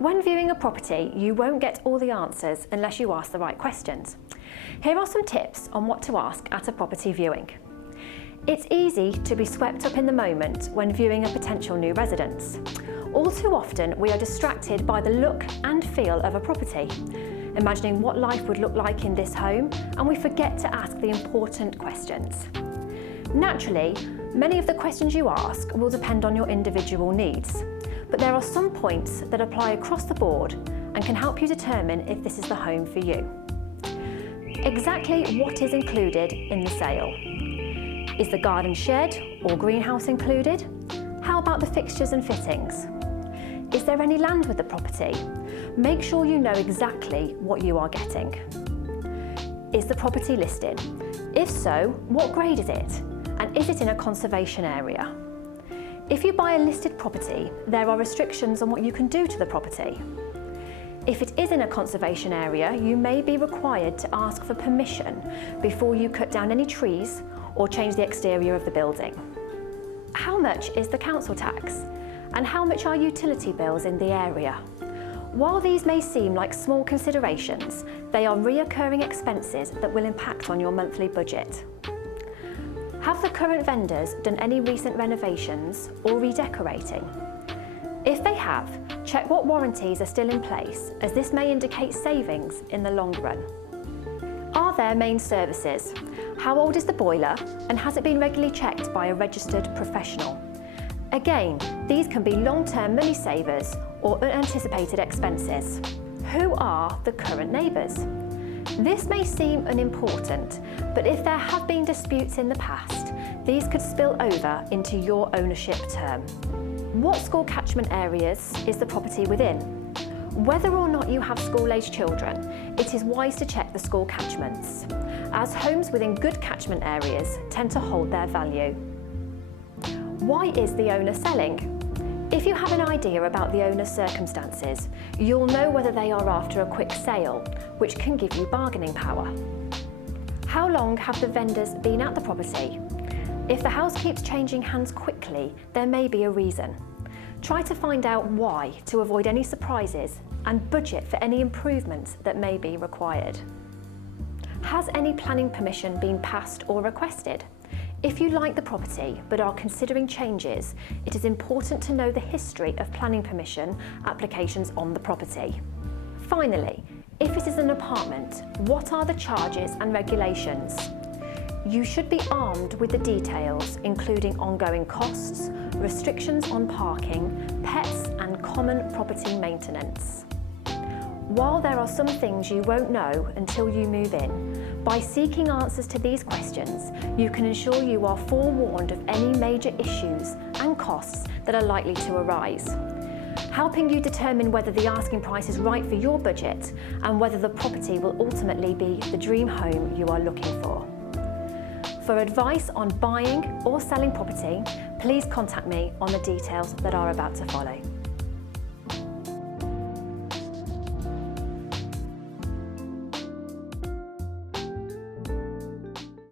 When viewing a property, you won't get all the answers unless you ask the right questions. Here are some tips on what to ask at a property viewing. It's easy to be swept up in the moment when viewing a potential new residence. All too often, we are distracted by the look and feel of a property, imagining what life would look like in this home, and we forget to ask the important questions. Naturally, many of the questions you ask will depend on your individual needs, but there are some points that apply across the board and can help you determine if this is the home for you. Exactly what is included in the sale? Is the garden shed or greenhouse included? How about the fixtures and fittings? Is there any land with the property? Make sure you know exactly what you are getting. Is the property listed? If so, what grade is it? And is it in a conservation area? If you buy a listed property, there are restrictions on what you can do to the property. If it is in a conservation area, you may be required to ask for permission before you cut down any trees or change the exterior of the building. How much is the council tax? And how much are utility bills in the area? While these may seem like small considerations, they are reoccurring expenses that will impact on your monthly budget. Have the current vendors done any recent renovations or redecorating? If they have, check what warranties are still in place, as this may indicate savings in the long run. Are there main services? How old is the boiler, and has it been regularly checked by a registered professional? Again, these can be long-term money savers or unanticipated expenses. Who are the current neighbours? This may seem unimportant, but if there have been disputes in the past, these could spill over into your ownership term. What school catchment areas is the property within? Whether or not you have school-aged children, it is wise to check the school catchments, as homes within good catchment areas tend to hold their value. Why is the owner selling? If you have an idea about the owner's circumstances, you'll know whether they are after a quick sale, which can give you bargaining power. How long have the vendors been at the property? If the house keeps changing hands quickly, there may be a reason. Try to find out why to avoid any surprises and budget for any improvements that may be required. Has any planning permission been passed or requested? If you like the property but are considering changes, it is important to know the history of planning permission applications on the property. Finally, if it is an apartment, what are the charges and regulations? You should be armed with the details, including ongoing costs, restrictions on parking, pets, and common property maintenance. While there are some things you won't know until you move in, by seeking answers to these questions, you can ensure you are forewarned of any major issues and costs that are likely to arise, helping you determine whether the asking price is right for your budget and whether the property will ultimately be the dream home you are looking for. For advice on buying or selling property, please contact me on the details that are about to follow.